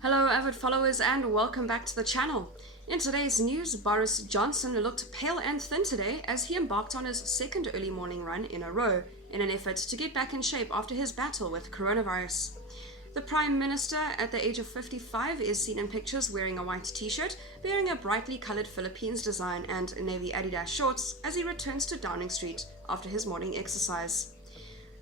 Hello avid followers and welcome back to the channel. In today's news, Boris Johnson looked pale and thin today as he embarked on his second early morning run in a row in an effort to get back in shape after his battle with coronavirus. The Prime Minister, at the age of 55, is seen in pictures wearing a white t-shirt, bearing a brightly coloured Philippines design and navy Adidas shorts as he returns to Downing Street after his morning exercise.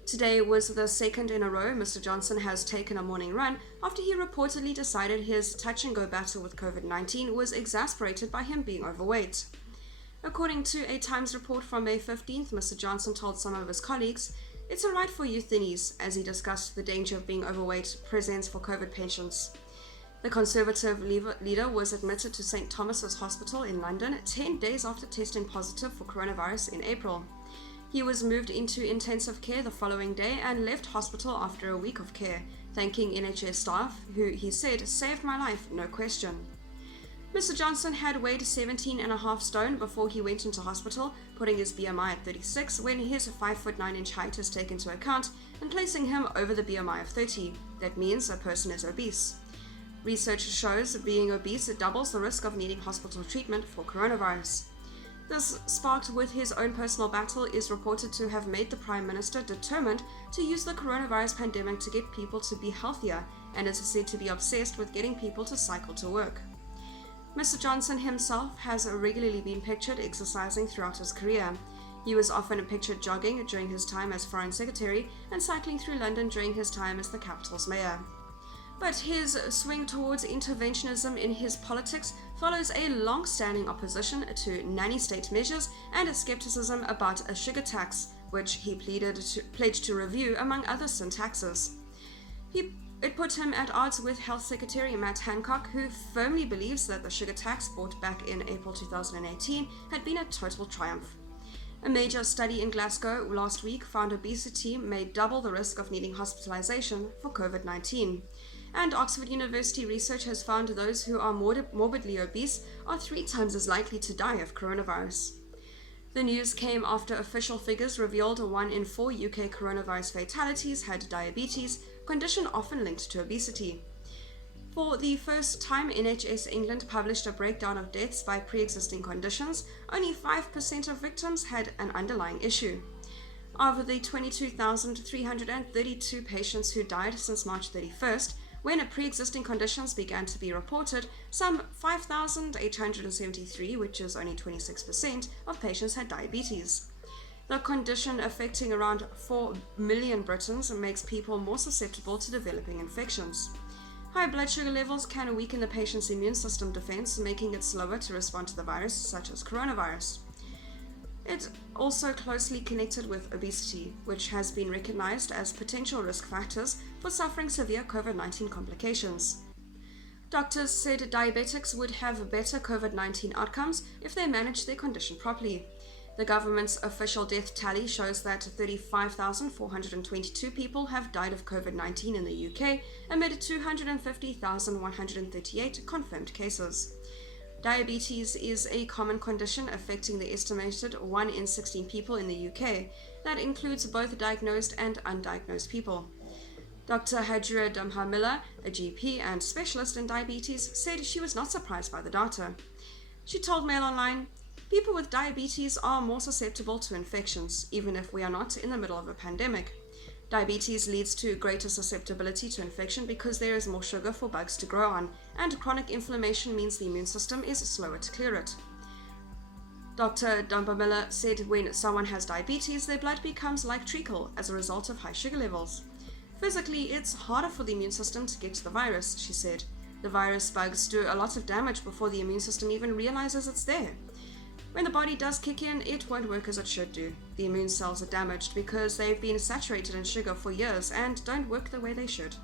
Today was the second in a row Mr. Johnson has taken a morning run after he reportedly decided his touch-and-go battle with COVID-19 was exasperated by him being overweight. According to a Times report from May 15th, Mr. Johnson told some of his colleagues, "It's alright for you thinnies," as he discussed the danger of being overweight presents for COVID patients. The Conservative leader was admitted to St. Thomas's Hospital in London 10 days after testing positive for coronavirus in April. He was moved into intensive care the following day and left hospital after a week of care, thanking NHS staff, who he said saved my life, no question. Mr. Johnson had weighed 17.5 stone before he went into hospital, putting his BMI at 36 when his 5'9" height is taken into account and placing him over the BMI of 30. That means a person is obese. Research shows being obese doubles the risk of needing hospital treatment for coronavirus. This, sparked with his own personal battle, is reported to have made the Prime Minister determined to use the coronavirus pandemic to get people to be healthier and is said to be obsessed with getting people to cycle to work. Mr. Johnson himself has regularly been pictured exercising throughout his career. He was often pictured jogging during his time as Foreign Secretary and cycling through London during his time as the capital's mayor. But his swing towards interventionism in his politics follows a long-standing opposition to nanny state measures and a skepticism about a sugar tax, which he pledged to review, among other sin taxes. It put him at odds with Health Secretary Matt Hancock, who firmly believes that the sugar tax brought back in April 2018 had been a total triumph. A major study in Glasgow last week found obesity may double the risk of needing hospitalization for COVID-19. And Oxford University research has found those who are morbidly obese are 3 times as likely to die of coronavirus. The news came after official figures revealed 1 in 4 UK coronavirus fatalities had diabetes, a condition often linked to obesity. For the first time, NHS England published a breakdown of deaths by pre-existing conditions. Only 5% of victims had an underlying issue. Of the 22,332 patients who died since March 31st, when pre-existing conditions began to be reported, some 5,873, which is only 26%, of patients had diabetes. The condition, affecting around 4 million Britons, makes people more susceptible to developing infections. High blood sugar levels can weaken the patient's immune system defense, making it slower to respond to the virus, such as coronavirus. It's also closely connected with obesity, which has been recognized as potential risk factors for suffering severe COVID-19 complications. Doctors said diabetics would have better COVID-19 outcomes if they managed their condition properly. The government's official death tally shows that 35,422 people have died of COVID-19 in the UK amid 250,138 confirmed cases. Diabetes is a common condition affecting the estimated 1 in 16 people in the UK. That includes both diagnosed and undiagnosed people. Dr. Hajra Damha-Miller, a GP and specialist in diabetes, said she was not surprised by the data. She told Mail Online, "People with diabetes are more susceptible to infections, even if we are not in the middle of a pandemic. Diabetes leads to greater susceptibility to infection because there is more sugar for bugs to grow on, and chronic inflammation means the immune system is slower to clear it." Dr. Damha-Miller said when someone has diabetes, their blood becomes like treacle as a result of high sugar levels. "Physically, it's harder for the immune system to get to the virus," she said. "The virus bugs do a lot of damage before the immune system even realizes it's there. When the body does kick in, it won't work as it should do. The immune cells are damaged because they've been saturated in sugar for years and don't work the way they should."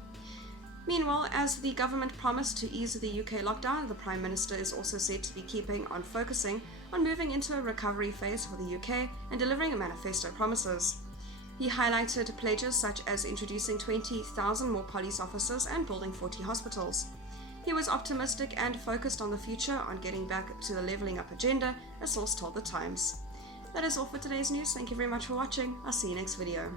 Meanwhile, as the government promised to ease the UK lockdown, the Prime Minister is also said to be keeping on focusing on moving into a recovery phase for the UK and delivering manifesto promises. He highlighted pledges such as introducing 20,000 more police officers and building 40 hospitals. He was optimistic and focused on the future on getting back to the levelling up agenda, a source told The Times. That is all for today's news. Thank you very much for watching. I'll see you next video.